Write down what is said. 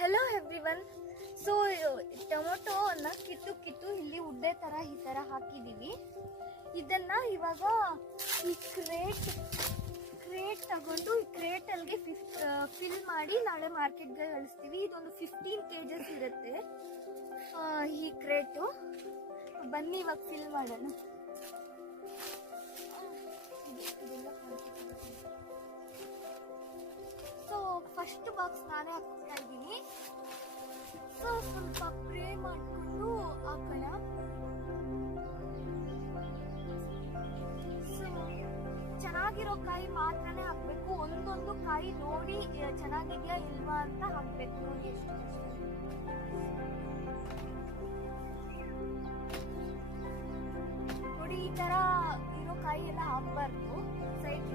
Hello everyone. So ಟೊಮೊಟೋನ ಕಿತ್ತು ಇಲ್ಲಿ ಉದ್ದೆ ತರ ಈ ತರ ಹಾಕಿದೀವಿ. ಇದನ್ನ ಇವಾಗ ಈ ಕ್ರೇಟ್ ತಗೊಂಡು ಈ ಕ್ರೇಟಲ್ಗೆ ಫಿಲ್ ಮಾಡಿ ನಾಳೆ ಮಾರ್ಕೆಟ್ಗೆ ಕಳಿಸ್ತೀವಿ. ಇದೊಂದು 15 kgs ಇರುತ್ತೆ ಈ ಕ್ರೇಟು. ಬನ್ನಿ ಇವಾಗ ಫಿಲ್ ಮಾಡೋಣ. ಸೊ ಫಸ್ಟ್ ಬಾಕ್ಸ್ ನಾನೇ ಹಾಕ್ತಾ ಇದ್ದೀನಿ. ಸೊ ಸ್ವಲ್ಪ ಪ್ರೇ ಮಾಡಿಕೊಂಡು ಹಾಕೋಣ. ಸೊ ಚೆನ್ನಾಗಿರೋ ಕಾಯಿ ಮಾತ್ರನೇ ಹಾಕ್ಬೇಕು. ಒಂದೊಂದು ಕಾಯಿ ನೋಡಿ ಚೆನ್ನಾಗಿದ್ಯಾ ಇಲ್ವಾ ಅಂತ ಹಾಕ್ಬೇಕು. ನೋಡಿ ಎಷ್ಟು ನೋಡಿ ಈ ತರ ಇರೋ ಕಾಯಿ ಎಲ್ಲ ಹಾಕ್ಬಾರ್ದು. ಸೈಡ್